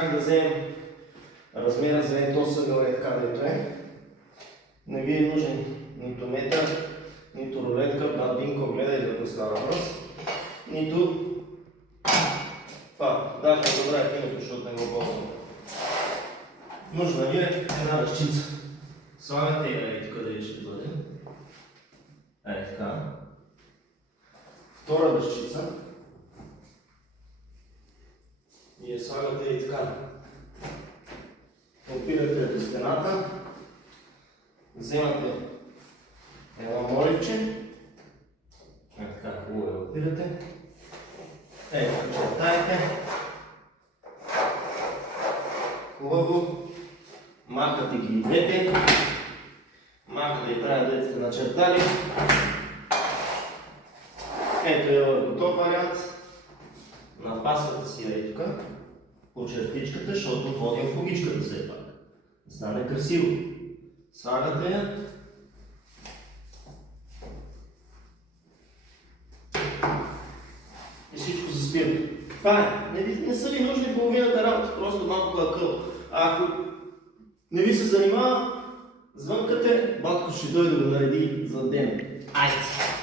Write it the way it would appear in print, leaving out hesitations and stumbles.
как да вземем размера за ето съгъл е така дето е. Не ви е нужен нито метър, нито рулетка, бадинко, гледай да го става въпрос, нито това. Даже добра е киното, защото не го ползвам. Нужна ви е една ръчица. Слагате я и тук да ще бъде. Така. Втора ръчица. И я слагате и така. Опирате до стената. Вземате едно моличе. Така хубаво я опирате. Чертайте. Хубаво. Махате ги и двете. Махате и трябва да сте начертали. Ето е готов вариант. Напасвате си и тук по чертичката, защото водим фугичката все пак. Да стане красиво. Слагате я. И всичко се спира. Това е. Не са ви нужни половината работа, просто малко акъл. А ако не ви се занимава, звънкате, батко ще дойде да го нареди за ден. Айде!